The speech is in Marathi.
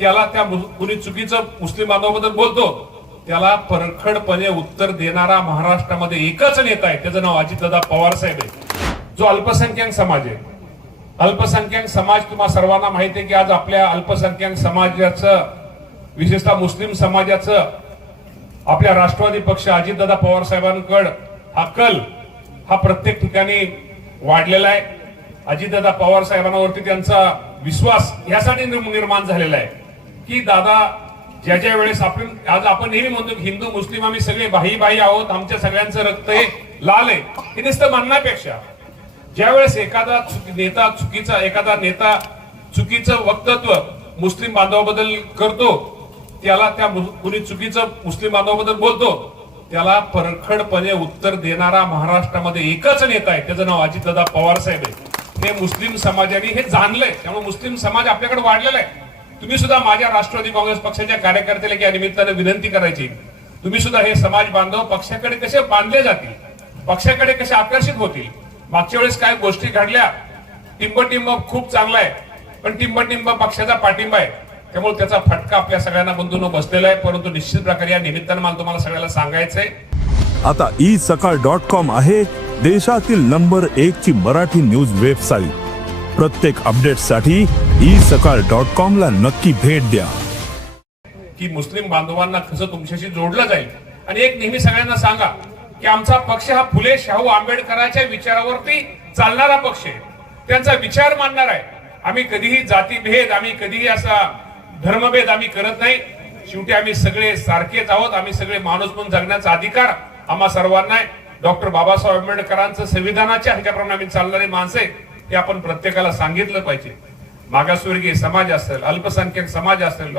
त्याला त्या कुणी चुकीचं मुस्लिम बांधवाबद्दल बोलतो त्याला परखडपणे उत्तर देणारा महाराष्ट्रामध्ये एकच नेता आहे त्याचं नाव अजितदादा पवार साहेब आहे. जो अल्पसंख्याक समाज आहे. अल्पसंख्याक समाज तुम्हाला सर्वांना माहिती आहे की आज आपल्या अल्पसंख्याक समाजाचं विशेषतः मुस्लिम समाजाचं आपल्या राष्ट्रवादी पक्ष अजितदादा पवार साहेबांकड हा कल हा प्रत्येक ठिकाणी वाढलेला आहे. अजितदादा पवार साहेबांवरती त्यांचा विश्वास यासाठी निर्माण झालेला आहे. की दादा ज्या ज्या वेळेस आपण आज आपण नेहमी म्हणतो की हिंदू मुस्लिम आम्ही सगळे भाई भाई आहोत आमच्या सगळ्यांचं रक्त हे लाल आहे. हे नुसतं म्हणण्यापेक्षा ज्यावेळेस एखादा नेता चुकीचा एखादा नेता चुकीचं वक्तत्व मुस्लिम बांधवाबद्दल करतो त्याला त्या कुणी चुकीचं मुस्लिम बांधवाबद्दल बोलतो त्याला परखडपणे उत्तर देणारा महाराष्ट्रामध्ये एकच नेता आहे. त्याचं नाव अजितदादा पवार साहेब आहे. हे मुस्लिम समाजाने हे जाणलंय. त्यामुळे मुस्लिम समाज आपल्याकडे वाढलेला आहे. तुम्ही सुद्धा माझ्या राष्ट्रवादी काँग्रेस पक्षाच्या कार्यकर्त्याला या निमित्तानं विनंती करायची. तुम्ही सुद्धा हे समाज बांधव पक्षाकडे कसे बांधले जातील? पक्षाकडे कसे आकर्षित होतील? मागच्या वेळेस काय गोष्टी घडल्या? टिंबटिंब खूप चांगला आहे पण टिंबटिंब पक्षाचा पाठिंबा आहे. त्यामुळे त्याचा फटका आपल्या सगळ्यांना बंधून बसलेला आहे परंतु निश्चित प्रकारे या निमित्तानं मला तुम्हाला सगळ्याला सांगायचंय. आता ई सकाळ डॉट कॉम आहे देशातील नंबर एक ची मराठी न्यूज वेबसाईट प्रत्येक अपडेटसाठी ई सकाळ डॉट कॉम ला नक्की भेट द्या. की मुस्लिम बांधवांना कसं तुमच्याशी जोडलं जाईल? आणि एक नेहमी सगळ्यांना सांगा की आमचा पक्ष हा फुले शाहू आंबेडकरांच्या विचारावरती चालणारा पक्ष आहे. त्यांचा विचार मानणार आहे. आम्ही कधीही जातीभेद आम्ही कधीही असा धर्मभेद आम्ही करत नाही. शेवटी आम्ही सगळे सारखेच आहोत. आम्ही सगळे माणूस म्हणून जगण्याचा अधिकार आम्हा सर्वांना आहे. डॉक्टर बाबासाहेब आंबेडकरांचं संविधानाच्या ह्याच्याप्रमाणे आम्ही चालणारे माणसं आहे. हे आपण प्रत्येकाला सांगितलं पाहिजे. मागासवर्गीय समाज असेल अल्पसंख्याक समाज असेल